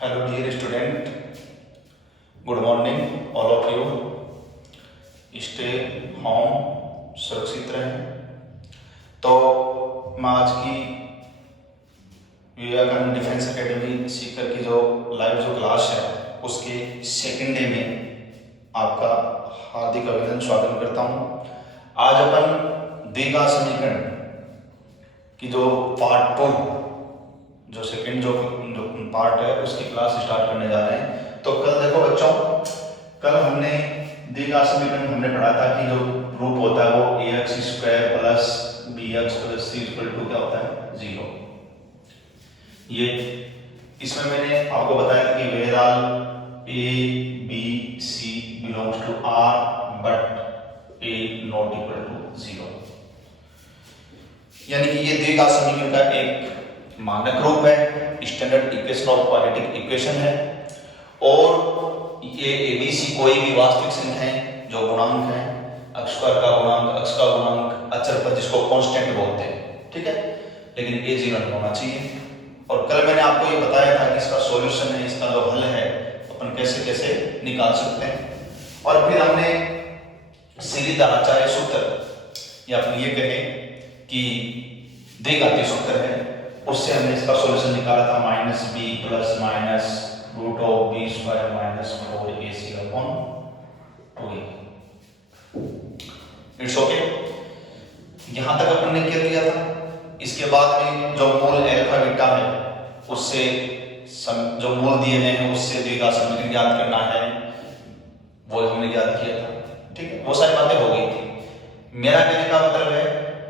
Hello dear student, good morning all of you. Stay home, सुरक्षित रहें। तो मैं आज की विवेकानंद डिफेंस एकेडमी सीकर की जो लाइव क्लास है उसके सेकंड डे में आपका हार्दिक अभिनंदन स्वागत करता हूँ। आज अपन द्विघात समीकरण की जो पार्ट 2 जो सेकंड जो पार्ट है उसकी क्लास स्टार्ट करने जा रहे हैं। तो कल देखो बच्चों, कल हमने द्विघात समीकरण हमने पढ़ा था कि जो रूप होता है वो ax² plus bx plus c equal to क्या होता है 0। ये इसमें मैंने आपको बताया था कि where all a b c belongs to r but a not equal to 0, यानी कि ये द्विघात समीकरण का एक मानक रूप है, standard equation of quadratic equation है। और ये एबीसी कोई भी वास्तविक संख्याएं जो गुणांक हैं, अक्षर का गुणांक, अक्ष का गुणांक, अचर पद जिसको कांस्टेंट बोलते हैं, ठीक है, लेकिन ये 0 नहीं होना चाहिए। और कल मैंने आपको ये बताया था कि इसका सॉल्यूशन है, इसका जो हल है अपन कैसे कैसे निकाल सकते हैं। और फिर हमने सीरीज आचार्य सूत्र या फिर ये कहें कि द्विघातीय सूत्र है, उससे हमने इसका सॉल्यूशन निकाला था -b plus minus root of b² minus 4ac upon 2a। It's okay, यहां तक अपन ने क्या किया था। इसके बाद में जो मूल अल्फा बीटा है उससे जो मूल दिए गए हैं उससे द्विघात समीकरण ज्ञात करना है, वो हमने ज्ञात किया था, ठीक है। वो सारी बातें हो गई थी। मेरा कहने का मतलब है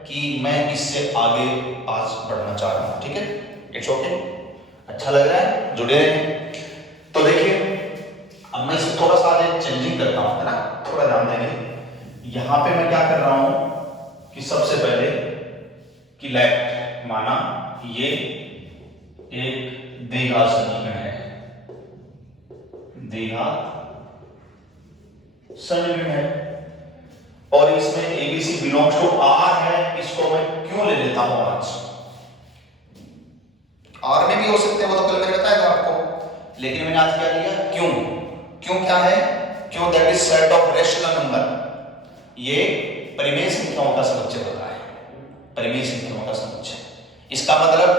कि मैं इससे आगे आज बढ़ना चाह रहा हूं, ठीक है। इट्स ओके, अच्छा लग रहा है, जुड़े रहें। तो देखिए अब मैं इसे थोड़ा सा आगे चेंजिंग करता हूं, है ना, थोड़ा ध्यान देंगे। यहां पे मैं क्या कर रहा हूं कि सबसे पहले कि लेफ्ट माना ये एक द्विघात समीकरण है, द्विघात समीकरण है और इसमें ABC बिलोंग्स टू R है। इसको मैं क्यों ले लेता हूं आज, R में भी हो सकते हैं, वो तो कल मैंने बताया था आपको, लेकिन मैंने आज क्या किया, क्यों। क्यों क्या है, क्यों that is set of rational number. ये परिमेय संख्याओं का समुच्चय होता है, परिमेय संख्याओं का समुच्चय। इसका मतलब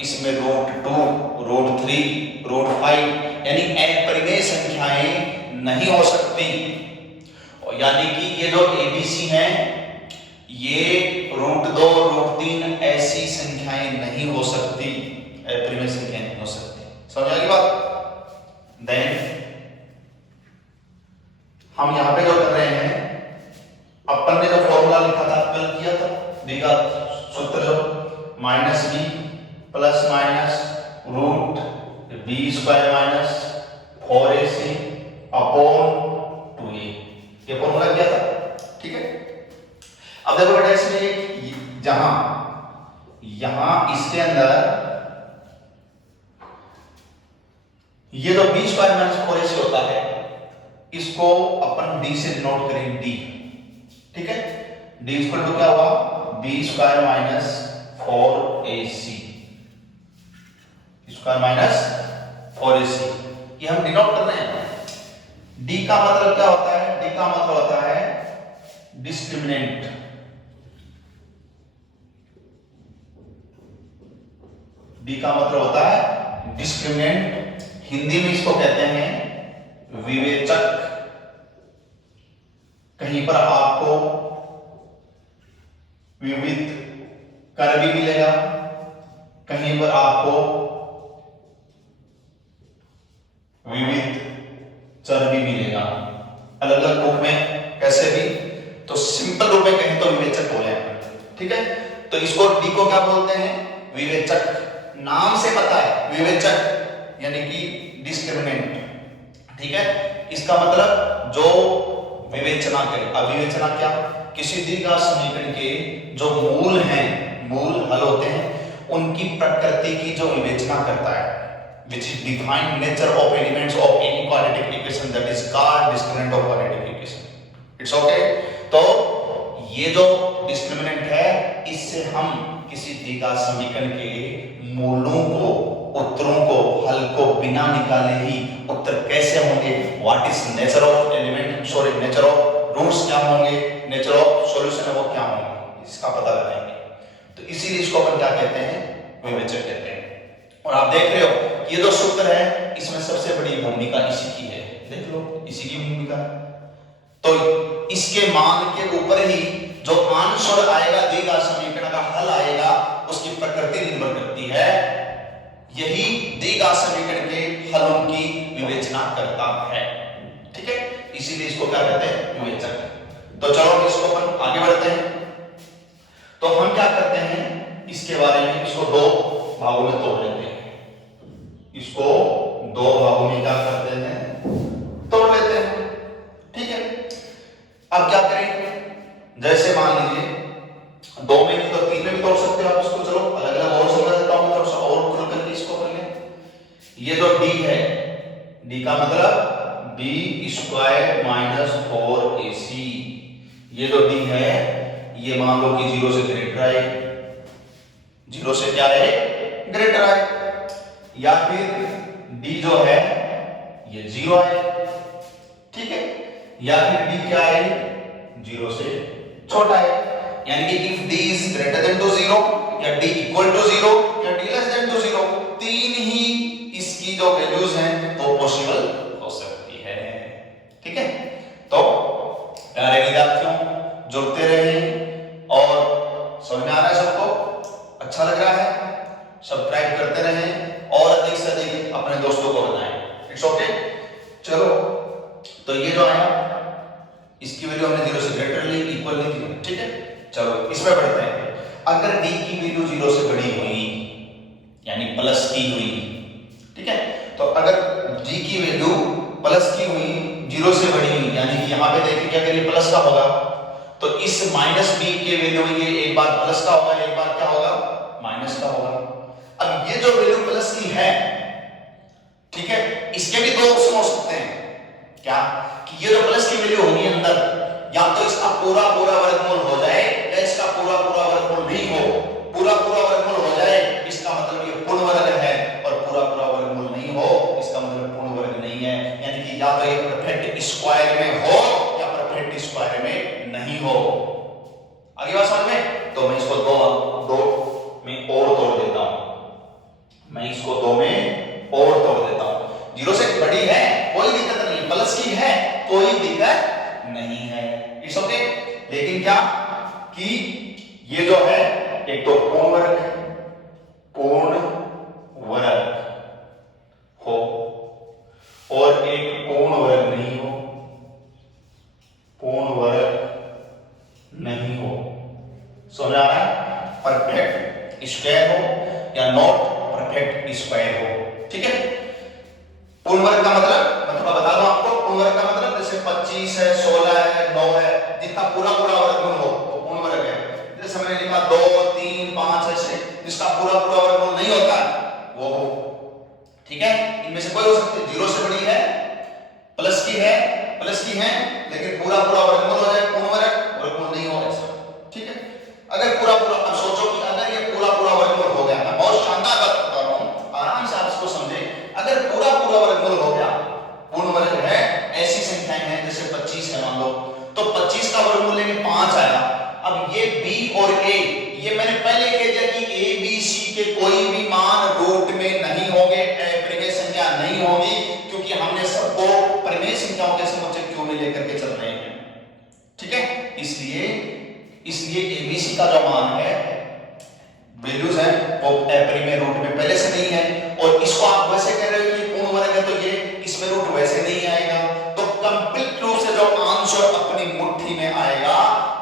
इसमें √2, √3, √5 यानी अपरिमेय संख्याएं नहीं हो सकती। यानी कि ये जो एबीसी हैं ये √2, √3 ऐसी संख्याएं नहीं हो सकती, अपरिमेय संख्याएं नहीं हो सकती। समझ आ गई बात। देन हम यहां पे जो कर रहे हैं, अपन ने जो फॉर्मूला लिखा था कल किया था द्विघात सूत्र, जो -b plus minus √b² minus 4ac upon 2a, ये फॉर्मूला किया था, ठीक है। अब देखो बेटा इसमें यहां इसके अंदर ये जो b² माइनस 4ac होता है इसको अपन d से डिनोट करेंगे, d, ठीक है। d इक्वल टू क्या हुआ, b² minus 4ac, square minus 4ac, ये हम डिनोट कर रहे हैं। d का मतलब क्या होता है, d का मतलब होता है डिस्क्रिमिनेंट। d का मतलब होता है डिस्क्रिमिनेंट, हिंदी में इसको कहते हैं विवेचक। कहीं पर आपको विविध कर भी मिलेगा, कहीं पर आपको विविध चर भी मिलेगा, अलग अलग रूप में, कैसे भी। तो सिंपल रूप में कहें तो विवेचक बोले, ठीक है। तो इसको डी को क्या बोलते हैं, विवेचक। नाम से पता है विवेचक यानी कि डिस्क्रिमिनेंट, ठीक है। इसका मतलब जो विवेचना करे। अब विवेचना क्या, किसी द्विघात समीकरण के जो मूल हैं, मूल हल होते हैं, उनकी प्रकृति की जो विवेचना करता है, which is defined nature of elements of any quadratic equation, that is called discriminant of quadratic equation. It's okay। तो ये जो डिस्क्रिमिनेंट है, इससे हम किसी द्विघात समीकरण के मूलों को, उत्तरों को, हल को बिना बिना निकाले ही उत्तर कैसे होंगे, what is nature of element, sorry nature of roots क्या होंगे, नेचर ऑफ सॉल्यूशन है वो क्या होंगे, इसका पता लगाएंगे। तो इसीलिए इसको अपन क्या कहते हैं, विवेचक कहते हैं। और आप देख रहे हो ये जो सूत्र है इसमें सबसे बड़ी भूमिका इसी की है, देख लो इसी की भूमिका। तो इसके मान के ऊपर ही जो आंसर आएगा, द्विघात समीकरण का हल आएगा, उसकी प्रकृति निर्भर करती है। यही द्विघात समीकरण के हलों की विवेचना करता है, ठीक है। इसीलिए इसको क्या कहते हैं, विवेचक। तो चलो इसको अपन आगे बढ़ते हैं। तो हम क्या करते हैं इसके बारे में, इसको दो भागों में तोड़ लेते हैं, इसको दो भागों में क्या करते हैं, तोड़ लेते हैं, ठीक है। अब क्या करें, जैसे मान लीजिए दो में नहीं तो तीन में भी तोड़ सकते हो आप इसको, चलो अलग अलग और समझा देता हूं, थोड़ा सा और खुल करके इसको कर लें। ये जो डी है, डी का मतलब बी स्क्वायर माइनस 4ac, ये जो डी है ये मान लो कि 0 से ग्रेटर आए, 0 से क्या है, ग्रेटर आए, या फिर डी जो है ये 0 आए, ठीक है, या फिर डी क्या है, 0 से छोटा है, यानी कि if d is greater than to 0 या d equal to 0 या d less than to 0, तीन ही इसकी जो वैल्यूज हैं वो पॉसिबल हो सकती है, ठीक है। तो प्यारे विद्यार्थियों जुड़ते रहिए, और समझ में आ रहा है सबको, अच्छा लग रहा है, सब्सक्राइब करते रहें और अधिक से अधिक अपने दोस्तों को बताएं, इट्स ओके। चलो तो ये जो आया इसकी वैल्यू हमने 0 से ग्रेटर ली, इक्वल ली थी, ठीक है। चलो इसमें बढ़ते हैं। अगर d की वैल्यू 0 से बड़ी हुई यानी प्लस की हुई, ठीक है, तो अगर d की वैल्यू प्लस की हुई, 0 से बड़ी हुई, यानी कि यहां पे देखिए क्या करिए प्लस का होगा, तो इस माइनस b के वैल्यू में ये एक बार प्लस का होगा, एक बार क्या होगा, माइनस का होगा। अब ये जो वैल्यू प्लस की है, ठीक है, इसके भी दो ऑप्शन हो सकते हैं, क्या कि ये जो प्लस की वैल्यू होगी अंदर, या तो इसका पूरा पूरा वर्गमूल हो जाए या इसका पूरा पूरा वर्गमूल नहीं हो। पूरा पूरा वर्गमूल हो जाए इसका मतलब ये पूर्ण वर्ग है, और पूरा पूरा वर्गमूल नहीं हो इसका मतलब पूर्ण वर्ग नहीं है, यानी कि या तो ये परफेक्ट स्क्वायर में हो या परफेक्ट स्क्वायर में नहीं हो। आगे बात समझ में, तो मैं इसको दो में और तोड़ देता हूं, मैं इसको दो में और तोड़ देता हूं। 0 से बड़ी है कोई दिक्कत नहीं, प्लस की है कोई दिक्कत नहीं है, इट्स ओके। लेकिन क्या कि ये जो है एक तो पूर्ण वर्ग हो और एक पूर्ण वर्ग नहीं हो, पूर्ण वर्ग नहीं हो, समझ आ रहा है, परफेक्ट स्क्वायर हो या नॉट परफेक्ट स्क्वायर हो, ठीक है। पूर्ण वर्ग का मतलब मैं थोड़ा बता दूं आपको, पूर्ण वर्ग का मतलब जैसे 25 है, 16 है, 9 है, जितना पूरा पूरा वर्गमूल हो वो पूर्ण वर्ग है। जैसे मैंने लिखा 2 3 5 ऐसे जिसका पूरा पूरा वर्गमूल नहीं होता वो हो, ठीक है। इनमें से कोई हो सकती है, 0 से बड़ी है, प्लस की है लेकिन पूरा पूरा वर्गमूल हो जाए, पूर्ण वर्गमूल नहीं हो ऐसा, ठीक है। अगर पूरा पूरा, अब सोचो कि अगर ये पूरा पूरा वर्गमूल हो गया, मैं बहुत शानदार बात बता रहा हूं, आराम से आप इसको समझे, अगर पूरा पूरा वर्गमूल हो गया, पूर्ण वर्ग है, ऐसी संख्याएं हैं जैसे 25 है मान लो, तो 25 का वर्गमूल लेंगे 5 आया। अब ये b और a, ये मैंने पहले कह दिया कि a b c के कोई भी मान रूट में नहीं होंगे, परिमेय संख्या नहीं होगी, क्योंकि हमने सबको परिमेय संख्याओं के समुच्चय क्यों में लेकर के चल रहे हैं, ठीक है। इसलिए a b c का जो मान है, वैल्यूज है, वो परिमेय रूट में पहले से नहीं है, और इसको आप वैसे कह रहे हो कि पूर्ण वर्ग है, तो ये इसमें रूट वैसे नहीं आएगा, तो कंप्लीट रूप से जो आंसर अपनी मुट्ठी में आएगा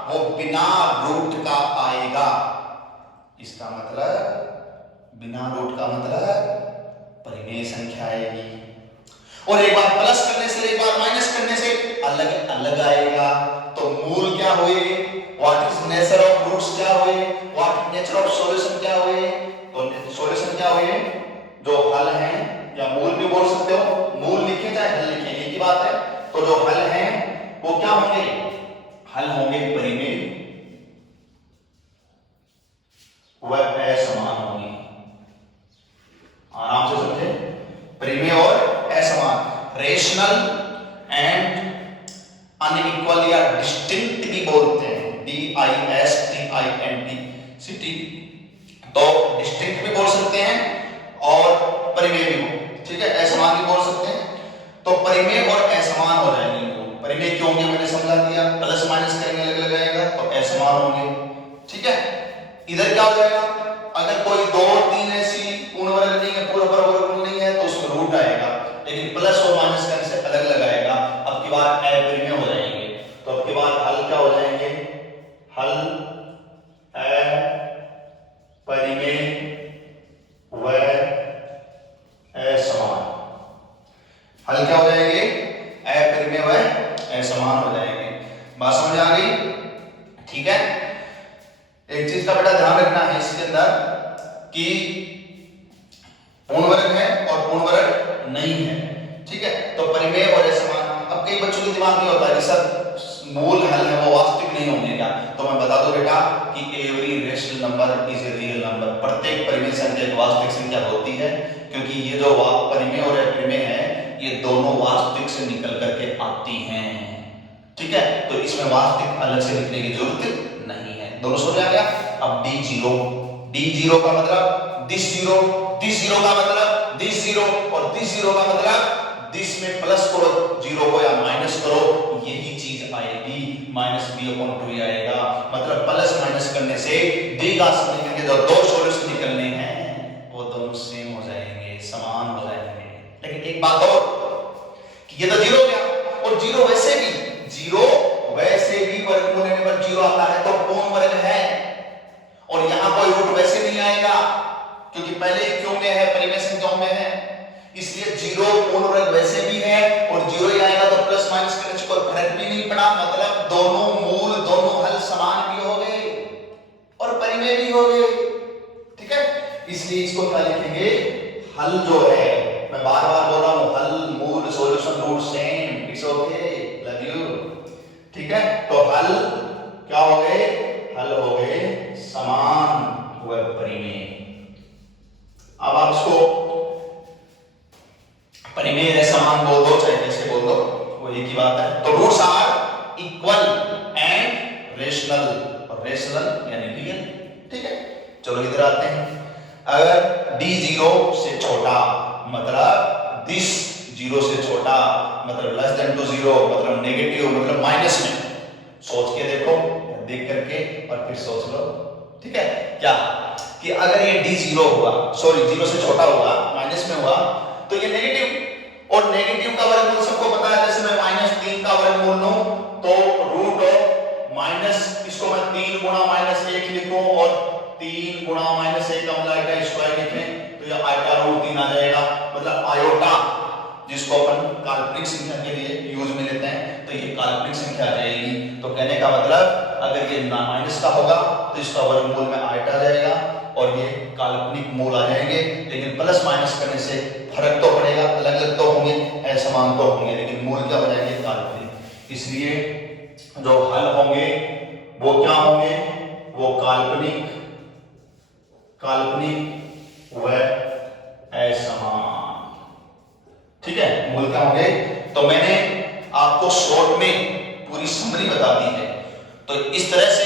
वो बिना रूट का आएगा। इसका मतलब बिना रूट का मतलब परिमेय संख्या आएगी, और एक बार प्लस करने से एक बार माइनस करने से अलग अलग आएगा। तो मूल क्या हुए, what is nature of roots क्या हुए, व्हाट नेचर ऑफ सॉल्यूशन क्या हुए, तो सॉल्यूशन क्या हुए, जो हल हैं, या मूल भी बोल सकते हो, मूल लिखे चाहे हल लिखे एक ही बात है। तो जो हल हैं वो क्या होंगे, हल होंगे परिमेय व असमान होंगे, आराम से समझे, परिमेय और रेशनल एंड अनइक्वल या डिस्टिंक्ट भी बोलते हैं, DISTINCT। तो डिस्टिंक्ट भी बोल सकते हैं और परिमेय भी, ठीक है, असमान भी बोल सकते हैं। तो परिमेय और असमान हो जाएंगे। परिमेय क्यों होंगे मैंने समझा दिया, प्लस माइनस करेंगे अलग अलग आएगा तो असमान होंगे, ठीक है। इधर क्या हो जाएगा, अगर कोई 2 3 ऐसी पूर्ण वर्ग नहीं है, पूरा वर्गमूल नहीं है तो उसमें रूट आएगा, लेकिन प्लस और माइनस करने से अलग अलग आएगा। अब की बार अपरिमेय हो जाएंगे। तो अब की बार हल क्या हो जाएंगे, हल अपरिमेय व असमान। हल क्या हो जाएंगे, अपरिमेय व असमान हो जाएंगे। बात समझ आ गई, ठीक है। एक चीज का बेटा ध्यान रखना है इसके अंदर कि पूर्ण वर्ग है और पूर्ण वर्ग नहीं है, ठीक है। तो परिमेय और असमान। अब कई बच्चों के दिमाग में होता है कि सर मूल हल है वो वास्तविक नहीं होंगे क्या, तो मैं बता दूं बेटा कि every rational number is a real number. प्रत्येक परिमेय संख्या एक वास्तविक संख्या होती है, क्योंकि ये जो परिमेय और अपरिमेय है ये दोनों वास्तविक से निकल करके आती हैं, ठीक है। तो इसमें वास्तविक अलग से लिखने की जरूरत नहीं है। दोनों समझ आ गया। अब D0 का मतलब दिस जीरो का मतलब दिस जीरो और दिस जीरो का मतलब दिस में प्लस करो जीरो को या माइनस करो, यही चीज आएगी, -b/2 आएगा। मतलब प्लस माइनस करने से दी का समीकरण के जो दो सॉल्यूशन निकलने हैं वो दोनों सेम हो जाएंगे, समान हो जाएंगे। लेकिन एक बात और कि ये तो जीरो हो गया, और जीरो वैसे भी वर्गमूल लेने पर जीरो आता है तो पूर्ण वर्ग है, और यहां कोई रूट वैसे नहीं आएगा क्योंकि पहले क्यों में है, परिमेय संख्याओं में है, इसलिए जीरो पूर्ण वर्ग वैसे भी है और जीरो ही आएगा तो प्लस माइनस करने से कोई फर्क भी नहीं पड़ा। मतलब दोनों मूल दोनों हल समान भी हो गए और परिमेय भी हो गए, ठीक है। इसलिए इसको क्या लिखेंगे, हल जो है, मैं बार बार बोल रहा हूं, हल मूल solution root same, it's okay, love you, ठीक है। तो हल क्या हो गए, हल हो गए समान व परिमेय। अब आप इसको परिमेय समान बोल दो चाहे कैसे बोल दो, वो एक ही बात है। तो roots are equal and rational, और रेशनल यानी रियल, ठीक है। चलो इधर आते हैं। अगर D0 से छोटा मतलब दिस 0 से छोटा मतलब लेस देन टू 0 मतलब नेगेटिव मतलब माइनस में, सोच के देखो, देख करके और फिर सोच लो, ठीक है। क्या कि अगर ये D0 हुआ, सॉरी 0 से छोटा हुआ, माइनस में हुआ, तो ये नेगेटिव, और नेगेटिव का वर्गमूल सबको पता है। जैसे मैं -3 का वर्गमूल लूं तो रूट ऑफ माइनस, इसको मैं 3 गुणा -1 लिखूं और 3 गुणा -1 का मतलब आइटा स्क्वायर लिखें तो ये आइटा √3 आ जाएगा। मतलब आयोटा जिसको अपन काल्पनिक संख्या के लिए यूज में लेते हैं, तो ये काल्पनिक संख्या आ जाएगी। तो कहने का मतलब अगर ये माइनस का होगा तो इसका वर्गमूल में आइटा आ जाएगा और ये काल्पनिक मूल आ जाएंगे। लेकिन प्लस माइनस करने से फर्क तो पड़ेगा, अलग अलग तो होंगे, असमान तो होंगे, लेकिन मूल क्या हो जाएंगे, काल्पनिक। इसलिए जो हल होंगे वो क्या होंगे, वो काल्पनिक व असमान, ठीक है। मूल क्या होंगे। तो मैंने आपको शॉर्ट में पूरी समरी बता दी है। तो इस तरह से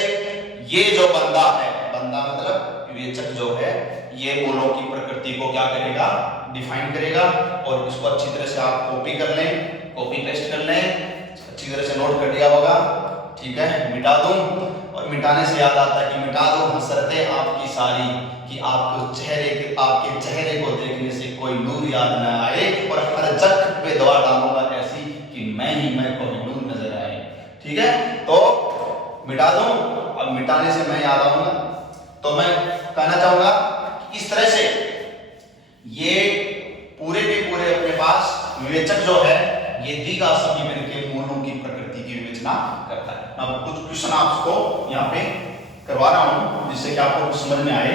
ये जो बंदा है, बंदा मतलब विवेचक जो है, ये मूलों की प्रकृति को क्या करेगा, डिफाइन करेगा। और इसको अच्छी तरह से आप कॉपी कर लें, कॉपी पेस्ट कर लें, अच्छी तरह से नोट कर लिया होगा, ठीक है। मिटा दूं, और मिटाने से याद आता है कि मिटा दूं हसरतें आपकी सारी, कि आपके चेहरे को देखने से कोई नूर याद न आए, और हर जख्म पे दवा डालूंगा ऐसी कि मैं कोई नूर नजर आए, ठीक है। तो मिटा दूं, अब मिटाने से मैं याद आऊंगा। तो मैं कहना चाहूंगा इस तरह से ये पूरे के पूरे अपने पास विवेचक जो है ये द्विघात समीकरण के मूलों की प्रकृति की विवेचना करता है। अब कुछ क्वेश्चन आपको यहाँ पे करवा रहा हूं जिससे कि आपको कुछ समझ में आए।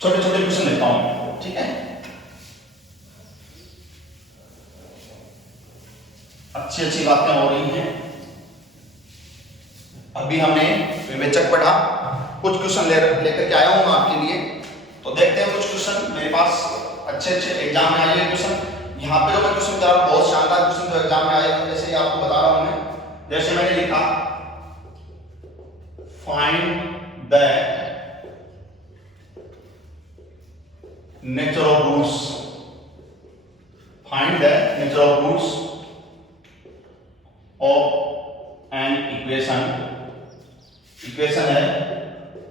छोटे छोटे क्वेश्चन लेता हूं, ठीक है। अच्छी अच्छी बातें हो रही हैं। अभी हमने विवेचक पढ़ा, कुछ क्वेश्चन लेकर के आया हूं मैं आपके लिए। तो देखते हैं कुछ क्वेश्चन मेरे पास अच्छे एग्जाम में आए हैं क्वेश्चन। यहाँ पे जो मैं क्वेश्चन कर रहा हूं बहुत क्वेश्चन तो एग्जाम में आएगा, जैसे ही आपको बता रहा हूं मैं। जैसे मैंने लिखा find the nature of roots, find the nature of roots of an equation. Equation है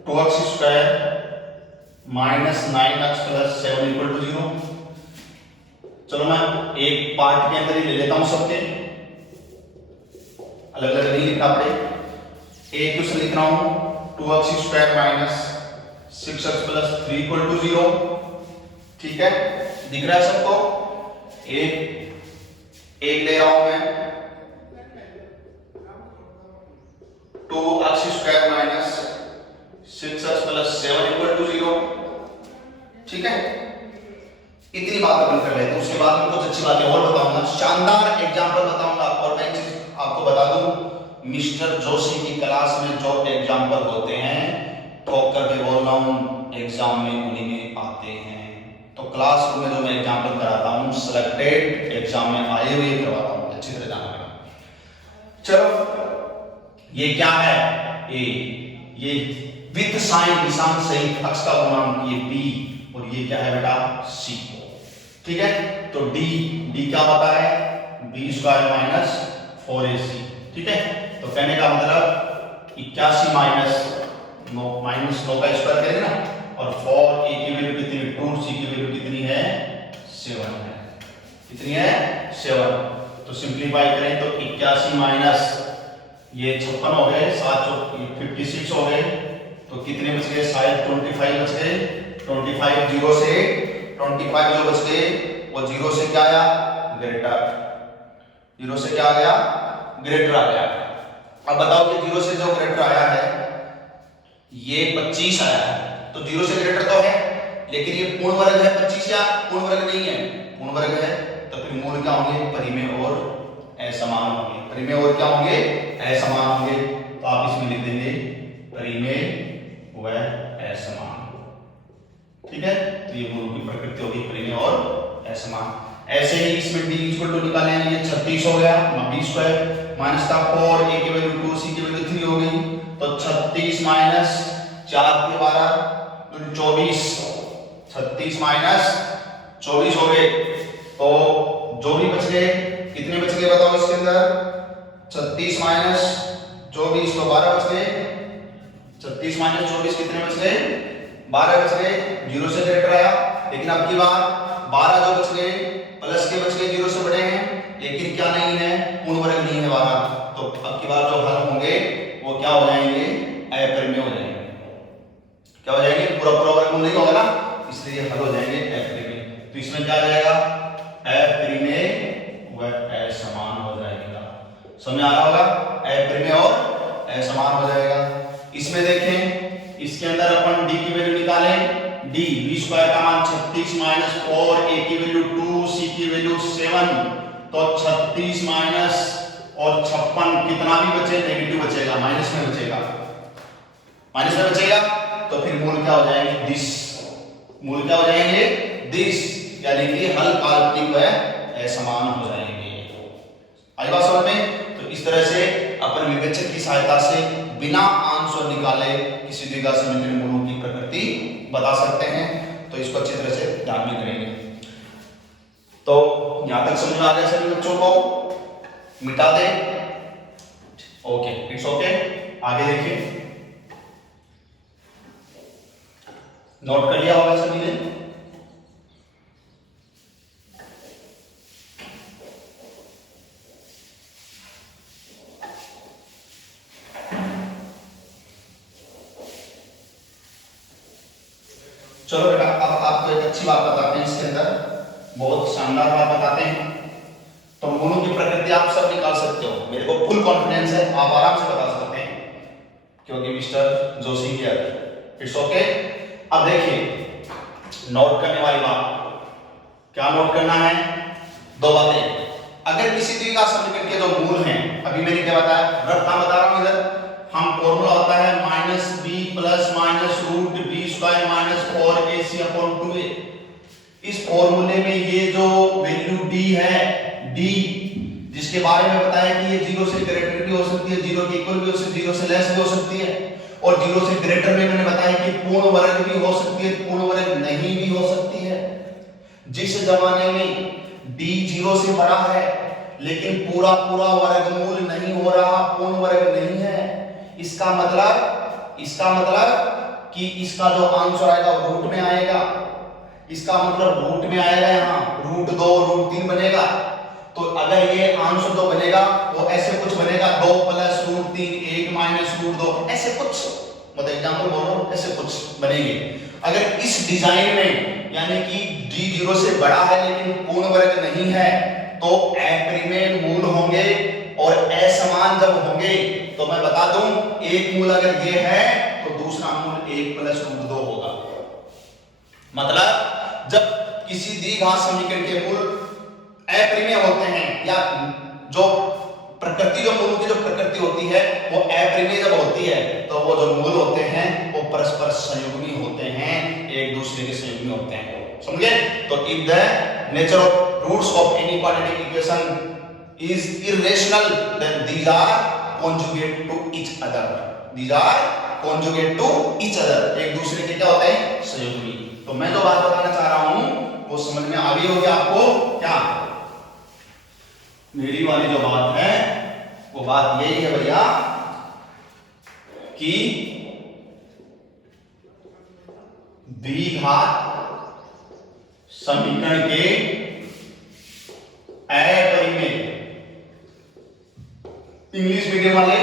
2x square minus 9x plus 7 equal to 0। चलो मैं एक पार्ट के अंदर ही ले लेता हूं सबके, अलग अलग नहीं लिखना पड़े। एक क्वेश्चन लिख रहा हूं 2x square minus 6x plus 3 equal to 0। ठीक है, दिख रहा है सबको? एक ले रहा हूं मैं 2x square minus 6x plus 7 equal to 0। ठीक है, इतनी बात अपन कर लेते हैं। उसके बाद मैं कुछ अच्छी बातें और बताऊंगा, शानदार एग्जांपल बताऊंगा। और मैं एक चीज आपको बता दूं, मिस्टर जोशी की क्लास में जो एग्जांपल होते हैं, ठोक करके बोल रहा हूं, एग्जाम में उन्हीं में आते हैं। तो क्लासरूम में जो मैं एग्जांपल कराता हूं, सिलेक्टेड एग्जाम में आए हुए करवाता हूं, अच्छी तरह जाना पड़ेगा। चलो, ये क्या है? ये विद साइन निशान सहित अक्ष का गुणांक ये b, और ये क्या है बेटा? c। ठीक है, तो d क्या होता है? b square minus 4ac। ठीक है, तो कहने का मतलब 81 माइनस 9 का स्क्वायर करेंगे ना, और 4a की वैल्यू कितनी? 2c की वैल्यू कितनी है? 7 है। कितनी है? 7। तो सिंप्लीफाई करें तो 81 माइनस ये 56 हो गए, 7 56 हो गए, तो कितने बच गए? शायद 25 बच गए। 25 0 से 25 जो बच गए वो 0 से क्या आया? ग्रेटर। 0 से क्या आ गया? ग्रेटर आ गया। अब बताओ कि 0 से जो ग्रेटर आया है ये 25 आया है, तो 0 से ग्रेटर तो है, लेकिन ये पूर्ण वर्ग है 25 या पूर्ण वर्ग नहीं है? पूर्ण वर्ग है। तो फिर मूल क्या होंगे? परिमेय और असमान होंगे। परिमेय और क्या होंगे? असमान होंगे। तो आप इसमें लिख देंगे परिमेय व असमान। ठीक है, तो ये मूल की प्रकृति होगी परिमेय और असमान। ऐसे ही इसमें d इक्वल टू निकालेंगे, ये 36 हो गया, b स्क्वायर माइनस का 4, a की वैल्यू 2, c की वैल्यू 3 हो गई, तो 36 माइनस 4 के 12 24, 36 माइनस 24 हो गए। तो जो भी बच गए, कितने बच गए बताओ इसके अंदर? 36 माइनस 24 तो 12 बच गए। 36 माइनस 24 कितने बच गए? 12 बच गए। 0 से ग्रेटर आया, लेकिन अब की बार 12 जो बच गए प्लस के बच गए 0 से बड़े हैं, लेकिन क्या नहीं है? पूर्ण वर्ग नहीं है 12। तो अब की बार जो हल होंगे वो क्या हो जाएंगे? अपरिमेय हो जाएंगे। क्या हो जाएंगे? पूरा वर्ग नहीं होगा ना, इसलिए हल हो जाएंगे अपरिमेय। तो इसमें क्या आ जाएगा? अपरिमेय व असमान हो जाएगा। समझ आ रहा होगा? अपरिमेय और असमान हो जाएगा। इसमें देखें, इसके अंदर अपन d की वैल्यू निकालें। d b स्क्वायर का मान 36 माइनस 4, a की वैल्यू 2, c की वैल्यू 7, तो 36 माइनस और 56 कितना भी बचे? नेगेटिव बचेगा, माइनस में बचेगा, माइनस में बचेगा। तो फिर मूल क्या हो जाएंगे? दिस। मूल क्या हो जाएंगे? दिस, यानी कि हल काल्पनिक व असमान हो जाएंगे। आई बात समझ में? तो इस तरह से अपन विवेचक की सहायता से बिना अंश और निकाले किसी द्विघात समीकरण मूलों की प्रकृति बता सकते हैं। तो इसको अच्छी तरह से ध्यान में करेंगे। तो यहां तक समझ में आ गया सभी बच्चों को? मिटा दे। Okay, it's okay. आगे देखिए, नोट कर लिया होगा सभी ने? चलो बेटा, अब आपको एक अच्छी बात बताते हैं, इसके अंदर बहुत शानदार बात बताते हैं। तो मूलों की प्रकृति आप सब निकाल सकते हो, मेरे को फुल कॉन्फिडेंस है, आप आराम से बता सकते हैं, क्योंकि mister Joshi here. It's okay. अब देखिए, नोट करने वाली बात क्या नोट करना है? दो बातें। अगर किसी द्विघात समीकरण के जो मूल हैं, अभी मैंने क्या बताया, रफ्ता बता रहा हूं इधर, हम फॉर्मूला होता है minus B plus minus root B square minus 4ac upon 2a। इस फॉर्मूले में ये जो वैल्यू d है, d जिसके बारे में बताया कि ये 0 से ग्रेटर भी हो सकती है, 0 के इक्वल भी हो सकती है, 0 से लेस भी हो सकती है, और 0 से ग्रेटर में मैंने बताया कि पूर्ण वर्ग भी हो सकती है, पूर्ण वर्ग नहीं भी हो सकती है। जिस जमाने में d 0 से बड़ा है लेकिन पूरा पूरा वर्गमूल नहीं हो रहा, पूर्ण वर्ग नहीं है, इसका मतलब कि इसका जो आंसर आएगा रूट में आएगा, इसका मतलब रूट में आएगा, यहाँ √2 √3 बनेगा। तो अगर ये आंसर तो बनेगा तो ऐसे कुछ बनेगा 2 + √3 1 - √2 ऐसे कुछ, मतलब एग्जांपल बोल रहा हूं, ऐसे कुछ बनेंगे। अगर इस डिजाइन में यानी कि d 0 से बड़ा है लेकिन पूर्ण वर्ग नहीं है तो अपरिमेय मूल होंगे, और असमान जब होंगे तो मैं बता दूं एक मूल अगर ये है तो दूसरा मूल 1 + √2 होगा। मतलब जब किसी द्विघात समीकरण के मूल अपरिमेय होते हैं, या जो प्रकृति जो मूल की जो प्रकृति होती है वो अपरिमेय जब होती है तो वो जो मूल होते हैं वो परस्पर संयुग्मी होते हैं, एक दूसरे के संयुग्मी होते हैं। समझे? तो if the nature of roots of any quadratic equation is irrational then these are conjugate to each other, these are conjugate to each other, एक दूसरे के क्या होते हैं? संयुग्मी। तो मैं जो बात बताना चाह रहा हूं वो समझ में आ गई होगी आपको। क्या मेरी वाली जो बात है वो बात यही है भैया कि द्विघात समीकरण के अपरिमेय, इंग्लिश मीडियम वाले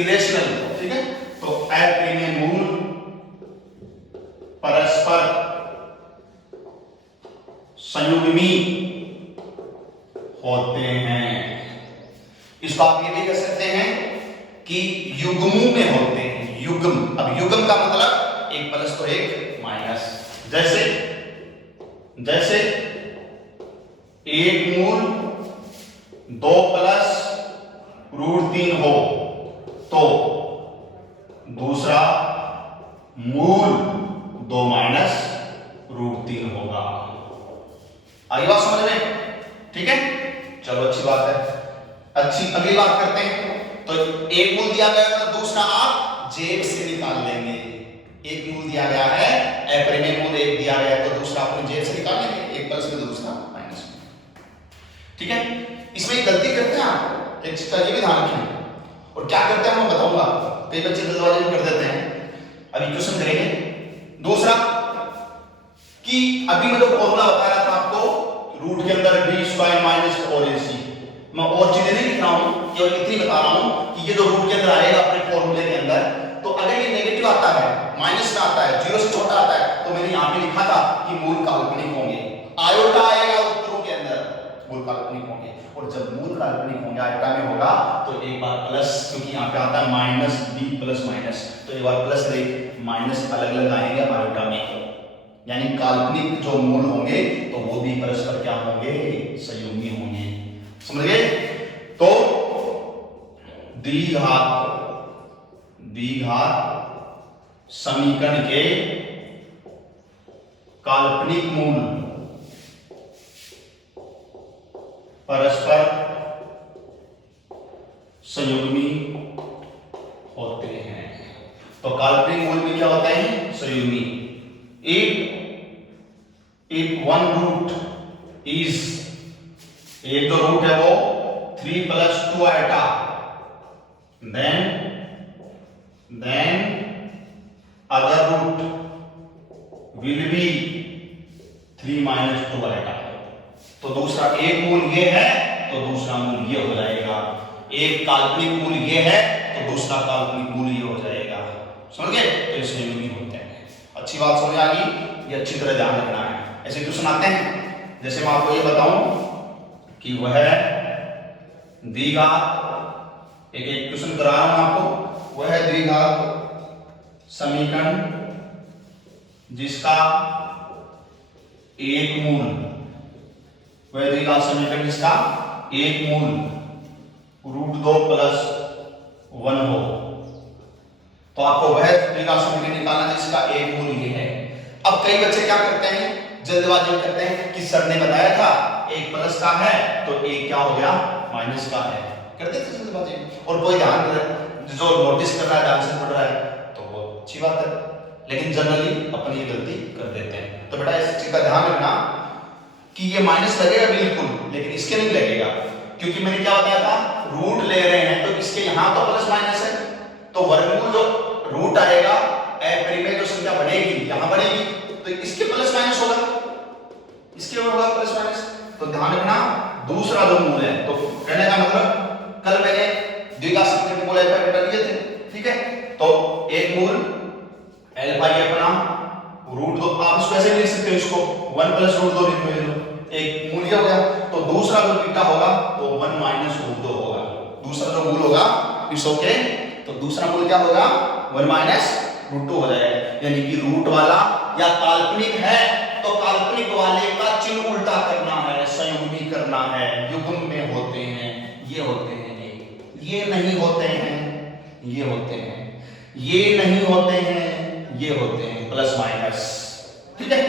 इरेशनल, ठीक है, तो अपरिमेय मूल परस्पर संयुग्मी होते हैं। इसको आप ये भी कह सकते हैं कि युग्मों में होते हैं, युग्म। अब युग्म का मतलब एक प्लस तो एक माइनस, जैसे एक मूल 2 + √3 हो तो दूसरा मूल 2 - √3 होगा। आई बात समझ में? ठीक है, चलो अच्छी बात है। अच्छी अगली बात करते हैं। तो एक मूल दिया गया तो दूसरा आप जेब से निकाल लेंगे। एक मूल दिया गया है, अपरिमेय मूल एक दिया गया है तो दूसरा अपनी जेब से निकाल लेंगे, एक प्लस में दूसरा माइनस में। ठीक है, इसमें एक गलती करते हैं आप, एक चीज का ये भी ध्यान रखें, और क्या करते हैं मैं बताऊंगा। कई बच्चे जल्दबाजी में कर देते हैं। अभी क्वेश्चन करेंगे। दूसरा कि अभी मैं जो फॉर्मूला बता रहा था आपको, रूट के अंदर b² - 4ac, मैं और चीजें नहीं लिख रहा हूं, केवल इतनी बता रहा हूं कि ये जो रूट के अंदर आएगा अपने फॉर्मूले के अंदर, तो अगर ये नेगेटिव आता है, माइनस में आता है, 0 से छोटा आता है, तो मैंने यहां पे लिखा था कि मूल काल्पनिक होंगे। आयोटा आएगा उत्तरों के अंदर, मूल काल्पनिक होंगे, और जब मूल काल्पनिक होंगे आयोटा में होगा तो एक बार प्लस, क्योंकि यहाँ पे आता है -b + माइनस, तो एक बार प्लस रे माइनस अलग अलग आएंगे आयोटा में, यानी काल्पनिक जो मूल होंगे तो वो भी परस्पर क्या होंगे? संयुग्मी होंगे। समझ गए? तो द्विघात समीकरण के काल्पनिक मूल परस्पर संयुग्मी होते हैं। तो काल्पनिक मूल में क्या होता है? संयुग्मी। if one root is, एक जो रूट है वो 3 + 2 iota, then other root will be 3 - 2 iota। तो दूसरा एक मूल ये है तो दूसरा मूल ये हो जाएगा, एक काल्पनिक मूल ये है तो दूसरा काल्पनिक मूल ये हो जाएगा। समझ गए? तो ये संयुग्मी होते हैं। अच्छी बात समझ आ गई, ये अच्छी तरह ध्यान रखना है। ऐसे क्वेश्चन आते हैं, जैसे मैं आपको ये बताऊं कि वह द्विघात, एक क्वेश्चन करा रहा हूं आपको, वह द्विघात समीकरण जिसका एक मूल, वह द्विघात समीकरण जिसका एक मूल √2 + 1 हो, तो आपको वह द्विघात समीकरण निकालना है जिसका एक मूल ये है। अब कई बच्चे क्या करते हैं? जल्दबाजी करते हैं कि सर ने बताया था एक प्लस का है तो एक क्या हो गया माइनस का है। करते थे जल्दबाजी में, और कोई ध्यान जो नोटिस कर रहा है, ध्यान से पढ़ रहा है तो वो अच्छी बात है, लेकिन जनरली अपनी ये गलती कर देते हैं। तो बेटा इस चीज का ध्यान रखना कि ये माइनस लगेगा बिल्कुल, लेकिन इसके नहीं लगेगा, क्योंकि मैंने क्या बताया था, रूट ले रहे हैं तो इसके यहां तो प्लस माइनस है, तो वर्गमूल जो रूट आएगा में जो संख्या बढ़ेगी यहां बढ़ेगी तो इसके प्लस माइनस होगा, इसके होगा प्लस माइनस। तो ध्यान रखना दूसरा जो मूल है, तो कहने का मतलब कल मैंने द्विघात संख्या के मूल अल्फा बीटा लिए थे, ठीक है। तो एक मूल अल्फा ये अपना रूट दो, आप इसको ऐसे लिख सकते हो, इसको 1 प्लस रूट 2 लिख लो, एक मूल हो गया। तो दूसरा जो बीटा होगा वो 1 माइनस रूट 2 होगा, दूसरा जो मूल होगा इट्स ओके। तो दूसरा मूल क्या होगा 1 माइनस रूट 2 हो जाएगा, यानी कि रूट वाला या काल्पनिक है तो काल्पनिक वाले का चिन्ह उल्टा करना है, संयुग्मी करना है, युग्म में होते हैं, ये होते हैं, ये नहीं होते हैं, ये होते हैं, ये नहीं होते हैं, ये होते हैं, प्लस माइनस, ठीक है।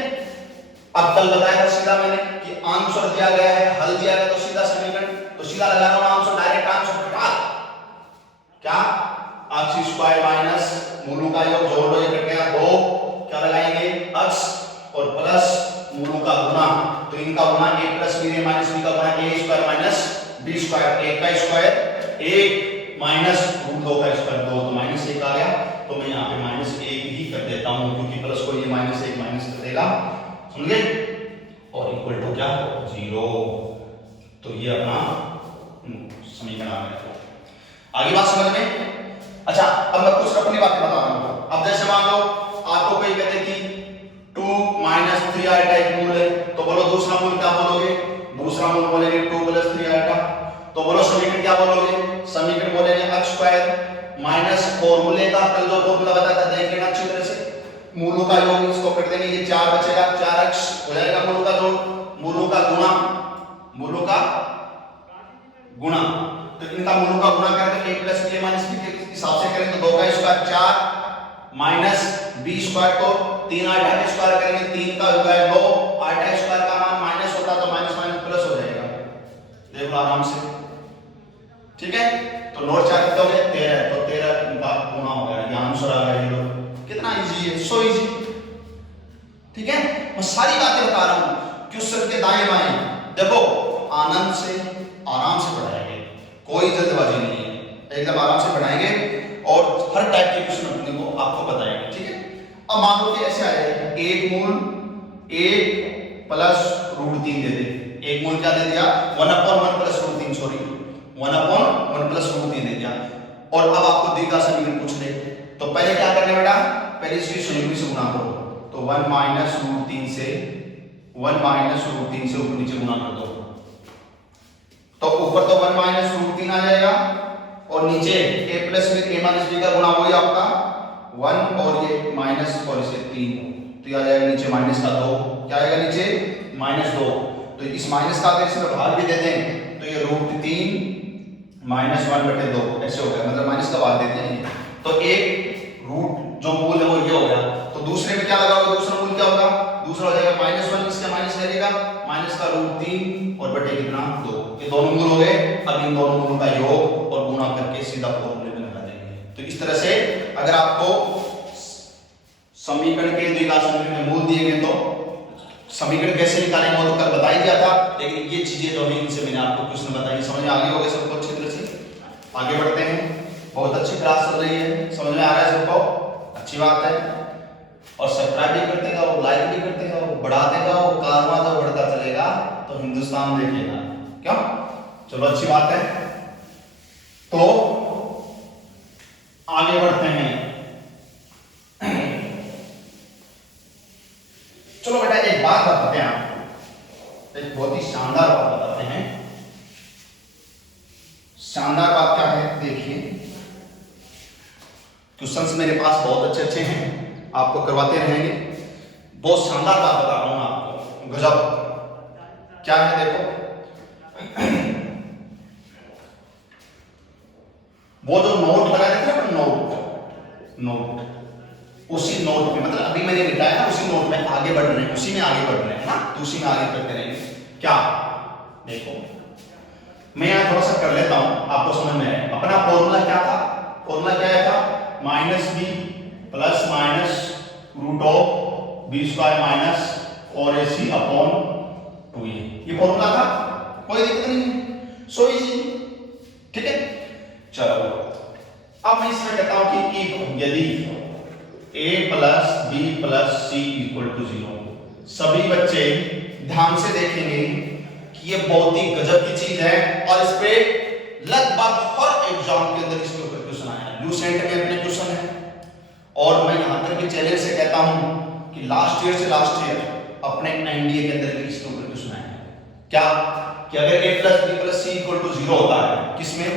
अब कल बताया था सीधा मैंने कि आंसर दिया गया है, हल दिया गया तो सीधा समीकरण, तो सीधा लगा रहा हूं आंसर, डायरेक्ट आंसर घटा क्या अक्ष स्क्वायर माइनस मूलों का योग जोड़ लो, ये कट गया 2, क्या लगाएंगे अक्ष और प्लस मूलों का गुना, तो इनका गुना a plus b minus b का गुना a square minus b square, 1 का स्क्वायर 1 माइनस रूट 2 का स्क्वायर 2, तो माइनस 1 आ गया, तो मैं यहाँ पे माइनस 1 ही कर देता हूँ, क्योंकि प्लस को ये माइनस 1 माइनस कर देगा, समझे, और इक्वल टू क्या 0। तो ये अपना समीकरण आ गया। आगे बात समझ में। अच्छा अब मैं कुछ अपनी बातें बता रहा हूँ। अब जैसे मान लो आपको कोई कहते कि 2 माइनस 3 आइटा एक मूल है, तो बोलो दूसरा मूल क्या बोलोगे, दूसरा मूल बोलेंगे 2 प्लस 3 आइटा, तो बोलो समीकरण क्या बोलोगे, समीकरण बोलेंगे x स्क्वायर माइनस फॉर्मूले का कल जो फॉर्मूला बताया था देख लेना अच्छी तरह से, मूलों का योग इसको कर देंगे, ये 4 बचेगा, 4x हो जाएगा मूलों का जोड़, मूलों का गुणा, मूलों का गुणा, तो इनका मूलों का गुणा करके a plus b minus b के हिसाब से करें तो 2 का स्क्वायर 4 माइनस b स्क्वायर को 3 आइटा का स्क्वायर करेंगे, 3 का स्क्वायर 9, आइटा स्क्वायर का मान माइनस होता तो माइनस माइनस प्लस हो जाएगा, देख लो आराम से, ठीक है। तो नोट 4 कितना हो गया 13, तो 13 इनका गुणा हो गया, ये आंसर आ गया, ये लो कितना इजी है, सो इजी, ठीक है। मैं सारी बातें बता रहा हूं क्वेश्चन के दाएं बाएं देखो, आनंद से आराम से पढ़ाएंगे, कोई जल्दबाजी नहीं है, एकदम आराम से पढ़ाएंगे और हर टाइप के क्वेश्चन अपने को आपको बताएंगे, ठीक है। अब मान लो कि ऐसे आएगा एक मूल 1 प्लस रूट 3 दे दे, एक मूल क्या दे दिया 1/1 plus root 3, sorry 1/1 plus root 3 दे दिया, और अब आपको द्विघात समीकरण पूछ ले, तो पहले क्या करना बेटा, पहले इसकी संयुग्मी से गुणा करो, तो 1 माइनस रूट 3 से 1 माइनस रूट 3 से ऊपर नीचे गुणा कर दो, तो ऊपर तो 1 माइनस रूट 3 आ जाएगा और नीचे a प्लस में a माइनस b का गुणा वही आपका 1 और ये माइनस और इसे 3, तो ये आ जाएगा नीचे माइनस का 2, क्या आएगा नीचे -2, तो इस माइनस का अगर इसमें भाग भी दे दें तो ये रूट 3 माइनस 1/2 ऐसे हो गया, मतलब माइनस का भाग देते हैं, तो एक रूट जो मूल है वो ये हो गया, तो दूसरे में क्या लगा होगा, दूसरा मूल क्या होगा, दूसरा हो जाएगा -1, इसका माइनस लगेगा, माइनस का रूट 3 और बटे कितना 2, ये दोनों मूल हो गए। अब इन दोनों मूलों का योग और गुणा करके सीधा फॉर्मूले में लगा देंगे। तो इस तरह से अगर आपको समीकरण के द्विघात समीकरण में मूल दिए गए तो समीकरण कैसे निकालेंगे वो तो कल बता ही दिया था, लेकिन ये चीजें जो है इनसे मैंने आपको क्वेश्चन बताई, समझ में आ गई होगी सबको अच्छी तरह से। आगे बढ़ते हैं, बहुत अच्छी क्लास चल रही है, समझ में आ रहा है सबको, अच्छी बात है, और सब्सक्राइब भी करते जाओ, लाइक भी करते जाओ, बढ़ाते जाओ, कारवां जब बढ़ता चलेगा तो हिंदुस्तान देखेगा, क्यों, चलो अच्छी बात है। तो आगे बढ़ते हैं, चलो बेटा एक बात बताते हैं आपको, एक बहुत ही शानदार बात बताते हैं। शानदार बात क्या है, देखिए क्वेश्चंस मेरे पास बहुत अच्छे अच्छे हैं, आपको करवाते रहेंगे, बहुत शानदार बात बता रहा हूं आपको, गजब। क्या है देखो, वो जो नोट लगा देते हैं ना, नोट उसी नोट में, मतलब अभी मैंने लिखा है ना उसी नोट में आगे बढ़ रहे हैं, उसी में आगे बढ़ रहे हैं ना, तो उसी में आगे करते रहेंगे। क्या देखो मैं यहाँ थोड़ा सा कर लेता हूं, आपको समझ में आए। अपना फॉर्मूला क्या था? फॉर्मूला क्या था? Minus B plus minus root of B square minus 4ac upon 2a, ये फॉर्मूला था, कोई दिक्कत नहीं है, सो इजी, ठीक है। चलो अब मैं इसमें कहता हूं कि यदि a plus B plus C equal to 0, सभी बच्चे ध्यान से देखेंगे कि ये बहुत ही गजब की चीज है और इस पे लगभग हर एग्जाम के अंदर इसके ऊपर क्वेश्चन आया है। लूसेंट में अपने क्वेश्चन है और मैं यहां तक भी चैलेंज से कहता हूं कि लास्ट ईयर से लास्ट ईयर अपने एनडीए के अंदर भी इसके ऊपर क्वेश्चन आया है। क्या कि अगर a plus B plus C equal to 0 होता है, किसमें?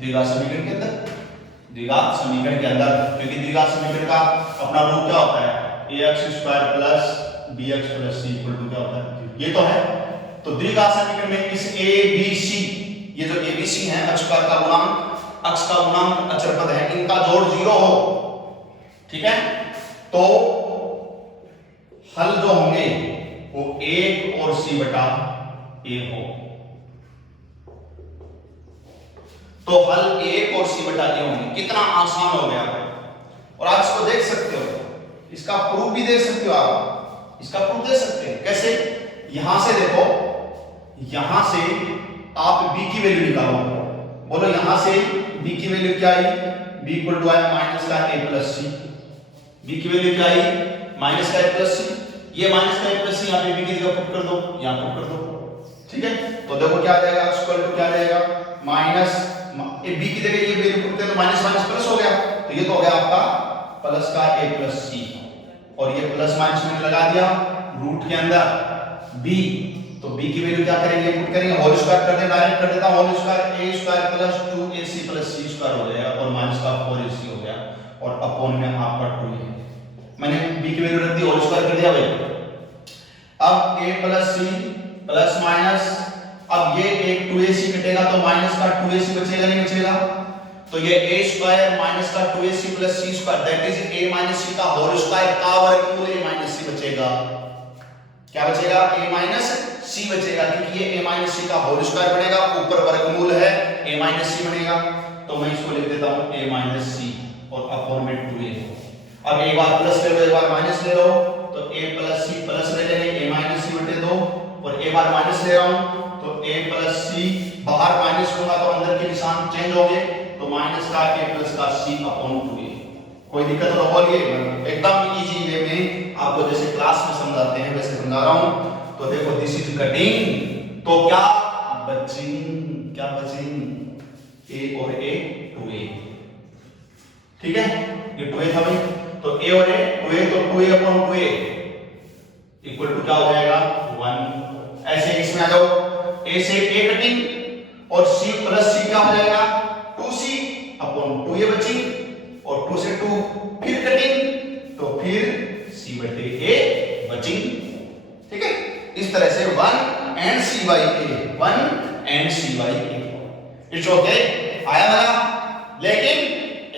द्विघात समीकरण के अंदर, द्विघात समीकरण के अंदर, क्योंकि द्विघात समीकरण का अपना रूप क्या होता है? ax square plus bx plus c equal to क्या होता है? ये तो है। तो द्विघात समीकरण में इस a b c, ये जो a b c है अक्ष का गुणांक अचर पद है, इनका जोड़ 0 हो, ठीक है, तो हल जो होंगे वो 1 और c बटा a हो। तो हल 1 और c बटा a होंगे। कितना आसान हो गया और आप इसको देख सकते हो, इसका प्रूफ भी देख सकते हो, आप इसका प्रूफ देख सकते हैं। कैसे? यहां से देखो, यहां से आप b की वैल्यू निकालो, बोलो यहां से b की वैल्यू क्या आई? b इक्वल टू आया माइनस का a प्लस c, b की वैल्यू क्या आई? माइनस का a प्लस c, ये माइनस का a प्लस c यहां पे b की जगह पुट कर दो, यहां पुट कर दो, ठीक है। तो देखो क्या आ जाएगा, x इक्वल टू क्या आ जाएगा? माइनस b की जगह ये वैल्यू पुट कर दो, माइनस माइनस प्लस हो गया, तो ये तो हो गया आपका प्लस का a प्लस c, और ये प्लस माइनस मैंने लगा दिया रूट के अंदर b, तो b की वैल्यू क्या करेंगे? पुट करेंगे, होल स्क्वायर कर दें, डायरेक्ट कर देता हूं, whole square a square plus 2ac plus c square हो जाएगा और माइनस का 4ac हो गया और अपॉन में आपका 2 है। मैंने b की वैल्यू रख दी, होल स्क्वायर कर दिया भाई। अब a plus c plus minus, अब ये एक 2ac कटेगा तो माइनस का 2ac बचेगा, नहीं बचेगा? तो ये a स्क्वायर माइनस का 2ac plus c square, that is a minus c का होल स्क्वायर का वर्गमूल a माइनस c बचेगा। क्या बचेगा? a माइनस c बचेगा, क्योंकि ये a माइनस c का होल स्क्वायर बनेगा, ऊपर वर्गमूल है a माइनस c बनेगा। तो मैं इसको लिख देता हूं a माइनस c और अपॉन में 2a। अब एक बार प्लस ले लो, एक बार माइनस ले लो, तो a प्लस c प्लस ले लेंगे, a माइनस c बटे 2, और एक बार माइनस ले रहा हूं तो a प्लस c, बाहर माइनस होगा तो अंदर के निशान चेंज होंगे, तो माइनस का a प्लस का c अपॉन 2a। कोई दिक्कत तो बोलिए, एकदम इजी वे में आपको जैसे क्लास में समझाते हैं वैसे समझा रहा हूं। तो देखो दिस इज कटिंग, तो क्या बचिंग, क्या बचिंग? a और a 2a, ठीक है, ये 2a था भाई, तो a और a 2a, तो 2a upon 2a equal to क्या हो जाएगा? 1। ऐसे इसमें आ जाओ, a से a कटिंग और c प्लस c क्या हो जाएगा? 2c अपॉन 2a बची, और 2 से 2 फिर कटिंग, तो फिर c बटे a बची, ठीक है। इस तरह से 1 and c by a, 1 and c by a, it's okay, आया मजा। लेकिन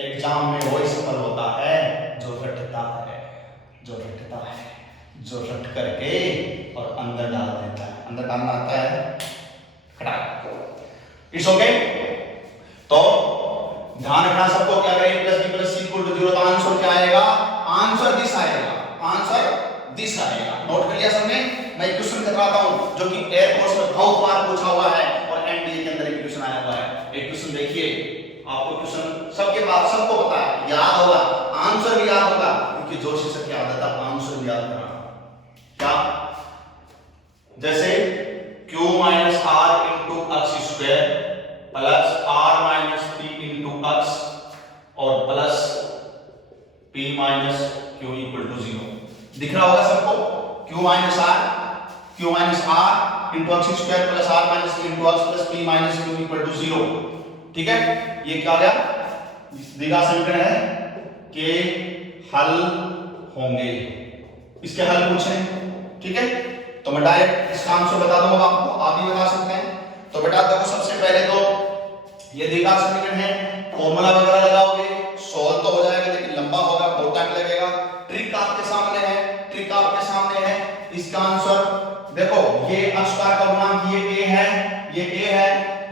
एग्जाम में वही सफल होता है जो रटता है, जो रटता है, जो रट करके और अंदर डाल देता है। अंदर डालना आता है, हटा, इट्स ओके। तो ध्यान रखना सबको, क्या करें? Plus B plus C equal to 0, तो आंसर क्या आएगा? आंसर दिस आएगा, आंसर दिस आएगा। नोट कर लिया सबने? मैं एक क्वेश्चन करवाता हूं जो कि एयरफोर्स में बहुत बार पूछा हुआ है और एनडीए के अंदर एक क्वेश्चन आया हुआ है। एक क्वेश्चन देखिए, आपको क्वेश्चन सबके पास, सबको पता है, याद होगा, आंसर भी याद होगा, क्योंकि जो शिक्षक की आदत है आंसर भी याद करना। क्या? जैसे q minus r into x square plus r minus p into x और plus p minus q equal to 0। दिख रहा होगा सबको? q minus r into x square plus r minus p into x plus p minus q equal to 0, ठीक है। ये क्या गया? द्विघात समीकरण है के हल होंगे, इसके हल पूछे, ठीक है। तो मैं डायरेक्ट इसका आंसर बता दूंगा आपको, आप भी बता सकते हैं। तो बेटा देखो, सबसे पहले तो ये द्विघात समीकरण है, फॉर्मूला वगैरह लगाओगे, सॉल्व तो हो जाएगा, लेकिन लंबा होगा, बहुत टाइम लगेगा। ट्रिक आपके सामने है, ट्रिक आपके सामने है। इसका आंसर देखो, ये अक्ष का गुणांक ये a है ए है,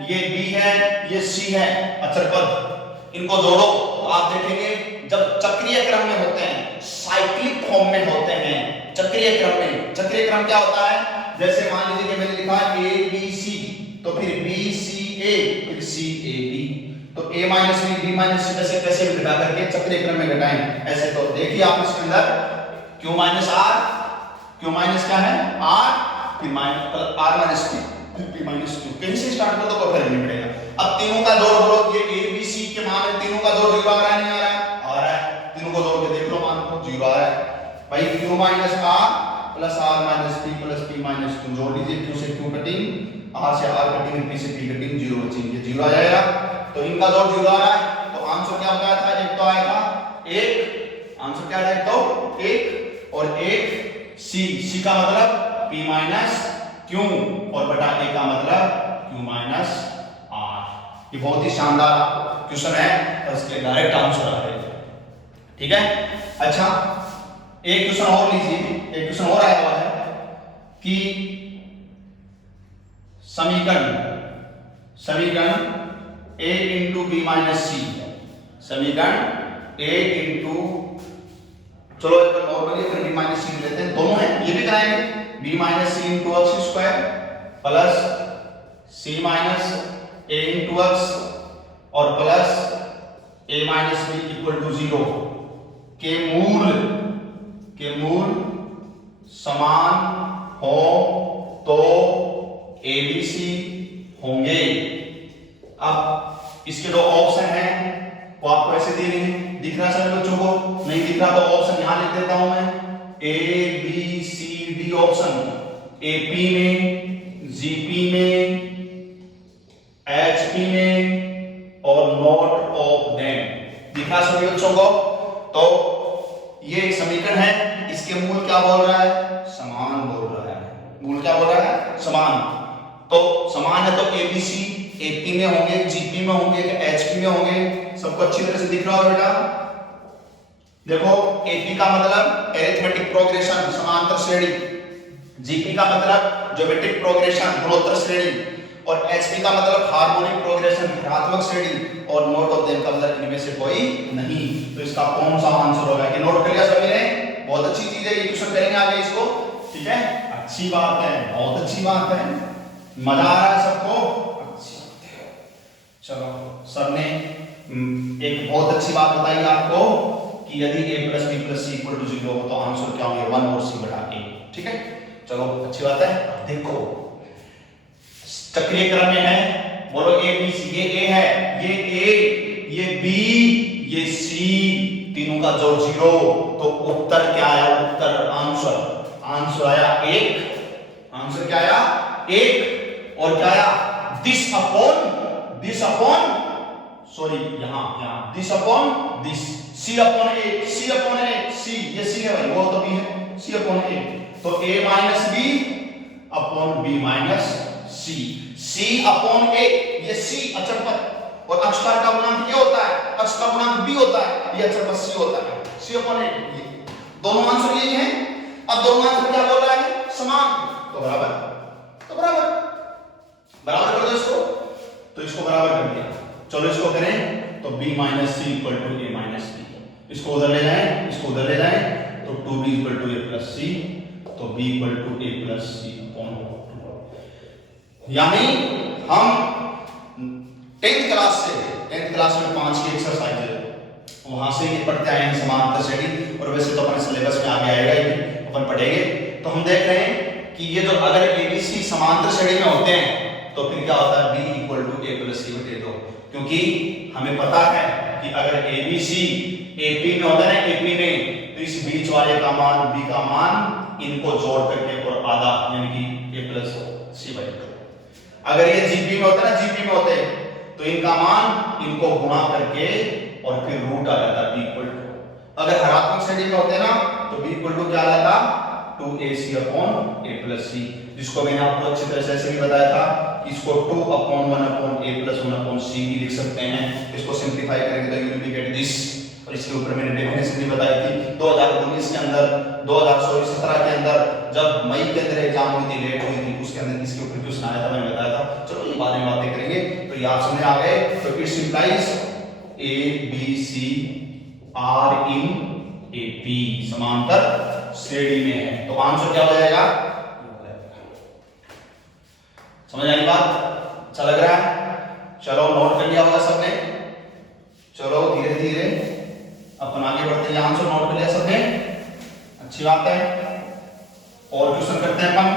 ये बी है, ये सी है अचर पद। इनको जोड़ो तो आप देखेंगे जब चक्रीय क्रम में होते हैं, साइक्लिक फॉर्म में होते हैं, चक्रीय क्रम में, चक्रीय क्रम क्या होता है, जैसे मान लीजिए कि मैंने लिखा ए बी सी, तो फिर बी सी ए, फिर सी ए बी, तो a माइनस बी माइनस सी कैसे कैसे घटा करके चक्रीय क्रम में घटाएं। ऐसे तो देखिए आप इसके अंदर q minus R, q minus क्या है r, फिर माइनस r माइनस p, फिर p माइनस q, कहीं से स्टार्ट कर दो कोई फर्क नहीं पड़ेगा। अब तीनों का जोड़ बोलो, ये a b c के मान है, तीनों का जोड़ 0 आ रहा है नहीं आ रहा है? आ रहा है। तीनों को जोड़ के देख लो, मान को 0 आ रहा है भाई। q minus r plus r minus p plus p minus q, जोड़ लीजिए, q से q कटिंग, r से r कटिंग, p से p कटिंग, 0 बचेंगे, 0 आ जाएगा। तो इनका जोड़ 0 आ रहा है, तो आंसर क्या बताया था, एक तो आया था 1, आंसर क्या है, तो 1 और 1 c का मतलब p माइनस q और बटा a का मतलब q माइनस r। ये बहुत ही शानदार क्वेश्चन है और इसके डायरेक्ट आंसर आ रहे हैं, ठीक है। अच्छा एक क्वेश्चन और लीजिए, एक क्वेश्चन और आया हुआ है कि समीकरण a into B minus c, समीकरण a इंटू, चलो एक बार नॉर्मली फिर b माइनस सी लेते हैं, दोनों हैं ये भी कराएंगे, b माइनस सी into x square plus c minus a into x और plus a minus b equal to 0 के मूल समान हो तो ABC होंगे। अब इसके दो ऑप्शन हैं, वो आपको ऐसे दिए गए हैं, दिख रहा है सभी बच्चों को? नहीं दिख रहा तो ऑप्शन यहां लिख देता हूं मैं, A B C D option, AP में, GP में, HP में और नॉट ऑफ देम। दिख रहा सभी बच्चों को? तो ये एक समीकरण है, इसके मूल क्या बोल रहा है, समान बोल रहा है, मूल क्या बोल रहा है, समान। तो समान है तो ABC AP में होंगे, GP में होंगे, HP में होंगे, सबको अच्छी तरह से दिख रहा होगा बेटा? देखो AP का मतलब एरिथमेटिक प्रोग्रेशन, समांतर श्रेणी, GP का मतलब ज्योमेट्रिक प्रोग्रेशन, गुणोत्तर श्रेणी, और HP का मतलब हार्मोनिक प्रोग्रेशन, ऋणात्मक श्रेणी, और नोट ऑफ देम का मतलब इनमें से कोई नहीं। तो इसका कौन सा आंसर होगा, ये नोट कर लिया सभी ने? बहुत अच्छी चीज है, ये क्वेश्चन करेंगे आगे इसको, ठीक है। अच्छी बात है, बहुत अच्छी बात है, मजा आ रहा है सबको? अच्छी बात है। चलो सर ने एक बहुत अच्छी बात बताई आपको कि यदि a plus B plus C equal to 0 हो तो आंसर क्या होंगे, 1 और c बटा a, ठीक है। चलो अच्छी बात है। देखो चक्रीय क्रम में है, बोलो a b c, ये a है, ये a, ये b, ये c, तीनों का जोड़ 0, तो उत्तर क्या आया, उत्तर आंसर आया 1, आंसर क्या आया 1, और क्या आया दिस अपॉन सॉरी यहां this upon this, c upon a, c, ये c है भाई, वो तो b है, c अपॉन a, तो a minus b upon b minus c upon a, ये c अचर पद और अक्षकार का गुणांक ये होता है, अक्ष का गुणांक b होता है, ये अचर पद c होता है, c अपॉन a, ये दोनों आंसर यही हैं। अब दोनों आंसर क्या बोल रहा है, समान, तो बराबर कर दो इसको, तो इसको बराबर कर दिया। चलो इसको करें तो b minus C equal to a minus b, इसको उधर ले जाएं, इसको उधर ले जाएं, तो 2b equal to a plus c, तो b equal to a plus c upon 2। यानी हम 10th क्लास में 5 की एक्सरसाइज है वहां से ये पढ़ते आए हैं समांतर श्रेणी, और वैसे तो अपने सिलेबस में आगे आएगा ही, अपन पढ़ेंगे। तो हम देख रहे हैं कि ये जो अगर ABC समांतर श्रेणी में होते हैं तो फिर क्या होता है, b equal to a plus c बटे 2, क्योंकि हमें पता है कि अगर ABC AP में होता है ना, AP में, तो इस बीच वाले का मान b का मान इनको जोड़ करके और आधा यानी कि a प्लस c बटे 2। अगर ये GP में होता है ना, GP में होते हैं तो इनका मान इनको गुणा करके और फिर रूट आ जाता b इक्वल टू। अगर हरात्मक श्रेणी में होते हैं ना तो b इक्वल टू क्या आ जाता, 2ac upon a plus c, जिसको मैंने आपको अच्छी तरह से ऐसे भी बताया था कि इसको 2 upon 1 upon a plus 1 upon c भी लिख सकते हैं। इसको सिंपलीफाई करेंगे तो यू विल गेट दिस, और इसके ऊपर मैंने डेफिनेशन भी बताई थी 2019 के अंदर 2017 के अंदर जब मई के अंदर एग्जाम हुई थी, लेट हुई थी, उसके अंदर इसके ऊपर क्वेश्चन आया था, मैंने बताया था। चलो ये बाद में बातें करेंगे। तो ये आप समझ आ गए। तो it's implies A B C are in A P, समांतर श्रेणी में है। तो आंसर क्या हो जाएगा? समझ आई बात? अच्छा लग रहा है? चलो नोट कर लिया होगा सबने। चलो धीरे धीरे अपन आगे बढ़ते हैं। आंसर नोट कर लिया सबने, अच्छी बात है। और क्वेश्चन करते हैं अपन।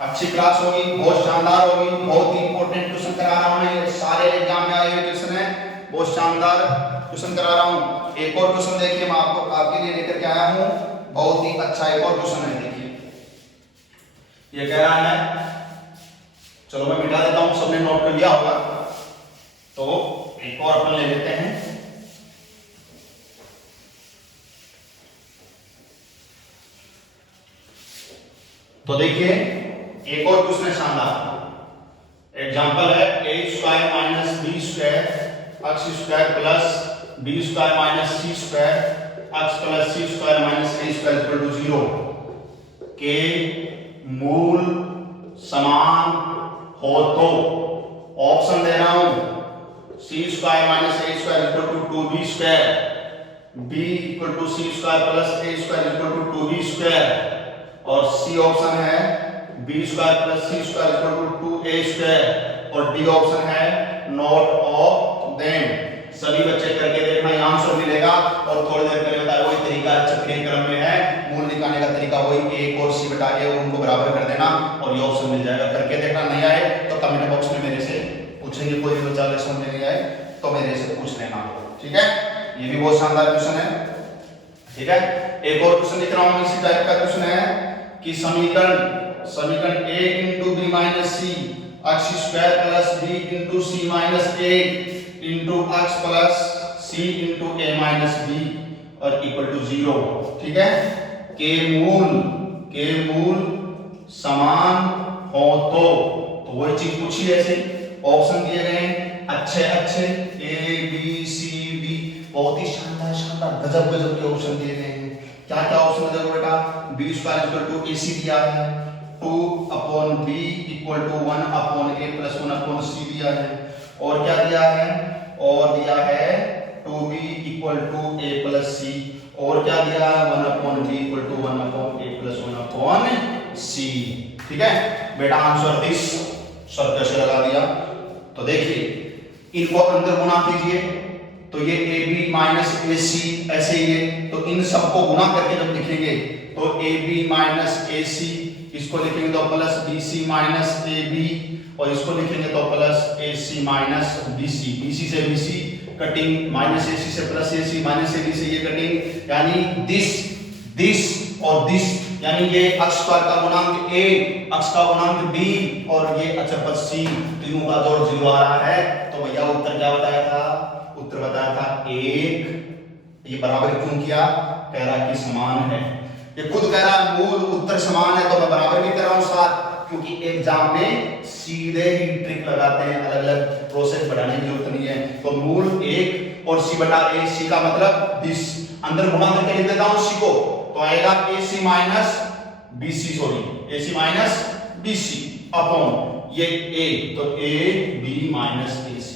अच्छी क्लास होगी, बहुत शानदार होगी, बहुत ही इंपॉर्टेंट क्वेश्चन करा रहा हूं मैं। सारे एग्जाम में आए हुए क्वेश्चन है, बहुत शानदार क्वेश्चन करा रहा हूं। एक और क्वेश्चन देखिए, मैं आपको आपके लिए लेकर के आया हूं, बहुत ही अच्छा एक और क्वेश्चन है। देखिए ये कह रहा है, चलो मैं मिटा देता हूं, सबने नोट कर लिया होगा। तो एक और अपन ले लेते हैं। तो देखिए एक और क्वेश्चन है शानदार। एग्जांपल है a square minus B square x square plus B square minus C square x plus C square minus a square equal to 0 के मूल समान हो तो ऑप्शन दे रहा हूं c square minus a square equal to 2b square, b equal to c square plus a square equal to 2b square, और c option है b square plus C square equal to 2a square, और d option है not of them. सभी बच्चे करके देखना, ये answer मिलेगा। और थोड़ी देर पहले बताया वही तरीका चक्रीय क्रम में है, मूल निकालने का तरीका वही, a और c बटा a उनको बराबर कर देना और ये ऑप्शन मिल जाएगा। करके देखना। नहीं आए तो कमेंट बॉक्स में मेरे से पूछेंगे, कोई भी बच्चा समझ में नहीं आए तो मेरे से पूछ लेना, ठीक है। ये भी बहुत शानदार क्वेश्चन है, ठीक है। एक और क्वेश्चन लिख रहा हूं, इसी टाइप का क्वेश्चन है कि समीकरण a into B minus C X square plus B into C minus A into X plus C into A minus B और इक्वल टू 0, ठीक है। के मूल समान हो तो वही चीज पूछी है। ऐसे ऑप्शन दिए गए हैं अच्छे a b c d, बहुत ही शानदार गजब के ऑप्शन दिए गए हैं। क्या क्या ऑप्शन देखो बेटा, b square equal to a c दिया है, 2 upon b equal to 1 upon a plus 1 upon c दिया है, और क्या दिया है, और दिया है 2b equal to a plus c, और क्या दिया है 1 upon b equal to 1 upon a plus 1 upon c, ठीक है बेटा। आंसर दिस सब कैसे लगा दिया। तो देखिए इनको अंदर गुणा कीजिए, तो ये ए बी माइनस ए सी ऐसे ही है, तो इन सबको गुणा करके जब लिखेंगे तो ए बी माइनस ए सी, इसको लिखेंगे तो plus b c minus a b, और इसको लिखेंगे तो plus a c minus b c, b c से b c cutting, minus a c से plus a c, minus a b से ये कटिंग, यानी दिस और दिस, यानी ये अक्ष पर का गुणांक a, अक्ष का गुणांक b और ये अचरपद c, तीनों का जोड़ 0 आ रहा है। तो भैया उत्तर क्या बताया था? उत्तर बताया था 1। ये बराबर क्यों किया? कह रहा कि समान है। ये खुद कह रहा मूल उत्तर समान है तो मैं बराबर भी कर रहा हूं साथ, क्योंकि एग्जाम में सीधे ही ट्रिक लगाते हैं, अलग अलग प्रोसेस बढ़ाने की जरूरत नहीं है। तो मूल 1 और c बटा a, c का मतलब 20, अंदर गुणा करके लिख देता हूं c को, तो आएगा AC minus BC, sorry AC minus BC upon ये A, तो AB माइनस AC,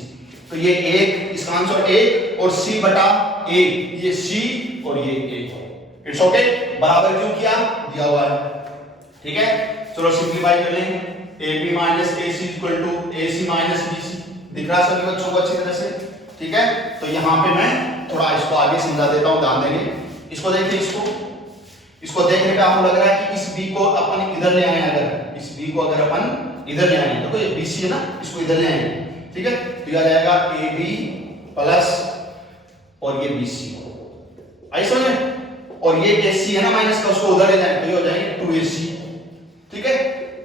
तो ये 1, इसका आंसर 1 और C बटा A, ये C और ये A। इट्स ओके, बराबर क्यों किया? दिया हुआ है, ठीक है। चलो सिंपलीफाई कर लेंगे, AB minus AC equal to AC minus BC, दिख रहा है सभी बच्चों को अच्छी तरह से, ठीक है। तो यहाँ पे मैं थोड़ा इसको आगे समझा देता हूँ, ध्यान देंगे। इसको देखिए, इसको देखने पे आपको लग रहा है कि इस b को अपन इधर ले आए, अगर इस b को अगर अपन इधर ले आए, देखो ये BC है ना, इसको इधर ले आए, ठीक है। तो यह आ जाएगा AB प्लस और ये BC, ऐसा है, और ये AC है ना माइनस का, उसको उधर ले जाए तो ये हो जाएंगे 2AC, ठीक है।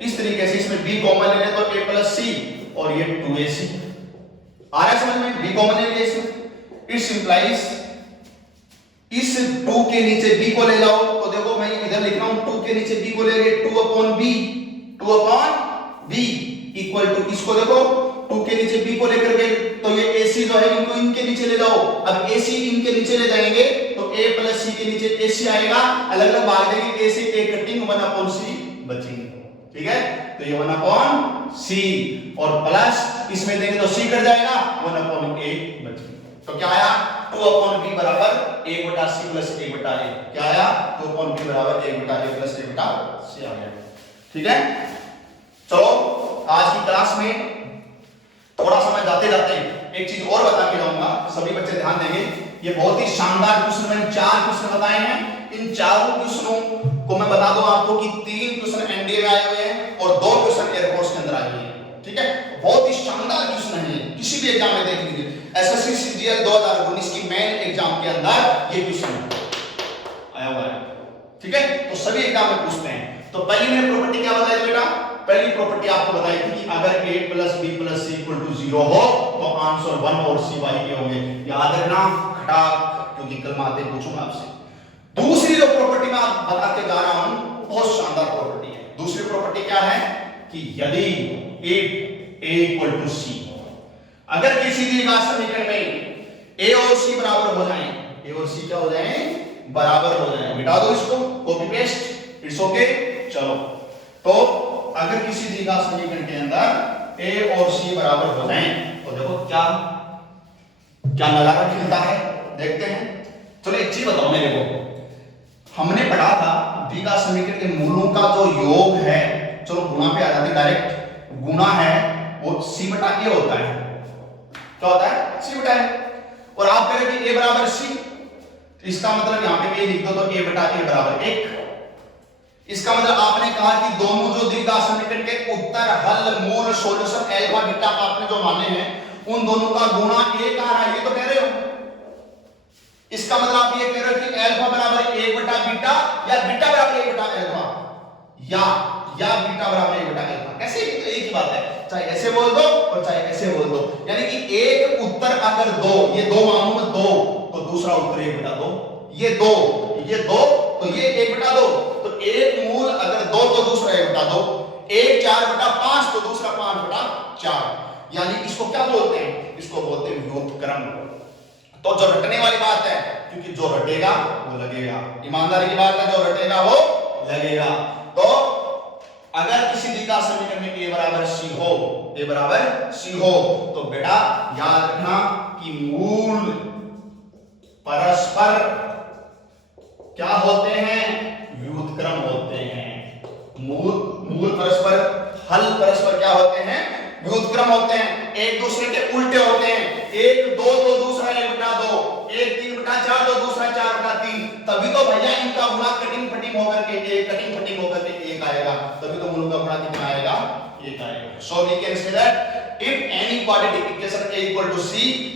इस तरीके से इसमें b कॉमन ले लें तो a प्लस c और ये 2AC आ रहा है समझ में, b कॉमन ले लिया इसमें। इट्स इंप्लाइज इस 2 के नीचे b को ले जाओ, तो देखो मैं इधर लिख रहा हूं 2 के नीचे b को ले गए 2 अपॉन b इक्वल टू, इसको देखो 2 के नीचे b को लेकर गए तो ये ac जो है इनको इनके नीचे ले जाओ। अब ac इनके नीचे ले जाएंगे तो a प्लस c के नीचे ac आएगा, अलग अलग भाग देंगे, a से a कटिंग 1/c बचेंगे। ठीक है, तो ये 1/c और प्लस इसमें देंगे तो c कट जाएगा, 1/a बचेगा। तो क्या आया 2/b बराबर 1/c प्लस 1/a। क्या आया 2/b बराबर 1/a प्लस 1/c आ गया। ठीक है, चलो आज की क्लास में थोड़ा समय जाते जाते एक चीज और बता के जाऊंगा, सभी बच्चे ध्यान देंगे। ये बहुत ही शानदार क्वेश्चन, मैंने 4 क्वेश्चन बताए हैं। इन चारों क्वेश्चनों को मैं बता दूं आपको कि 3 क्वेश्चन एनडीए में आए हुए हैं और 2 क्वेश्चन एयरफोर्स के अंदर आए हुए हैं। ठीक है, बहुत ही शानदार क्वेश्चन है, किसी भी एग्जाम में देख लीजिए। एसएससी सीजीएल 2019 की मेन एग्जाम के अंदर ये क्वेश्चन आया हुआ है। ठीक है, तो सभी एग्जाम में पूछते हैं। तो पहली मैंने प्रॉपर्टी क्या बताई थी बेटा? पहली प्रॉपर्टी आपको बताई थी कि अगर a plus b plus c equal to 0 हो तो आंसर 1 और c y के होंगे। याद रखना खटाक, क्योंकि कल मैं आते पूछूंगा आपसे। दूसरी जो प्रॉपर्टी मैं आप बता के जा रहा हूं बहुत शानदार प्रॉपर्टी है। दूसरी प्रॉपर्टी क्या है कि यदि a इक्वल टू c, अगर किसी दी गई समीकरण में a और c बराबर हो जाएं, a और c क्या हो जाएं? बराबर हो जाएं। मिटा दो इसको, कॉपी पेस्ट, इट्स ओके। चलो, तो अगर किसी दी गई समीकरण के अंदर a और c बराबर हो जाएं तो देखो क्या क्या नजारा खिलता है, देखते हैं। चलो एक चीज बताओ मेरे को, हमने पढ़ा था दी गई समीकरण के मूलों का जो योग है, चलो गुणा पे आ जाते डायरेक्ट, गुणा है वो c बटा a होता है। क्या होता है? c बटा a। और आप कह रहे कि a बराबर c, इसका मतलब यहां पे a लिख दो तो a बटा a बराबर 1। इसका मतलब आपने कहा कि दोनों जो दी गई समीकरण के उत्तर, हल, मूल, सॉल्यूशन अल्फा बीटा आपने जो माने हैं उन दोनों का गुणा a आ रहा है, ये तो कह रहे हो। इसका मतलब आप ये कह रहे हो कि अल्फा बराबर 1 बटा बीटा या बीटा बराबर 1 बटा अल्फा या बीटा बराबर 1 बटा अल्फा। कैसे? तो एक ही बात है, चाहे ऐसे बोल दो और चाहे ऐसे बोल दो। यानी कि एक उत्तर अगर 2, ये 2 मानू में 2 तो दूसरा उत्तर 1 बटा 2, ये 2 तो ये 1 बटा 2, तो एक मूल अगर 2 तो दूसरा 1 बटा 2, एक 4 बटा 5 तो दूसरा 5 बटा 4। यानी इसको क्या बोलते हैं? इसको बोलते हैं व्युत्क्रम। तो जो रटने वाली बात है, क्योंकि जो रटेगा वो लगेगा, ईमानदारी की बात है, जो रटेगा वो लगेगा। तो अगर किसी दी गई समीकरण में a बराबर c हो तो बेटा याद रखना कि मूल परस्पर क्या होते हैं? व्युत्क्रम होते हैं। मूल परस्पर, हल परस्पर क्या होते हैं? व्युत्क्रम होते हैं, एक दूसरे के उल्टे होते हैं। एक 2 तो दूसरा 1 बटा 2, एक 3 बटा 4 तो दूसरा 4 बटा 3। तभी तो भैया इनका गुणा कटिंग फटिंग होकर के 1 आएगा, तभी तो मूलों का गुणा कितना आएगा? 1 आएगा। So we can say that if any quadratic equation a equal to c,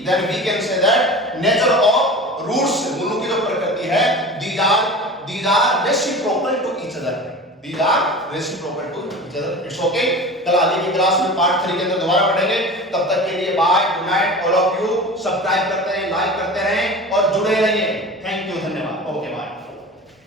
then we can say that nature of roots, मूलों की जो प्रकृति है, these are reciprocal to each other, it's okay. कल आगे की क्लास में पार्ट 3 के अंदर दोबारा पढ़ेंगे। तब तक के लिए bye, good night all of you. Subscribe करते रहें, लाइक करते रहें और जुड़े रहिए। थैंक यू, धन्यवाद, ओके बाय।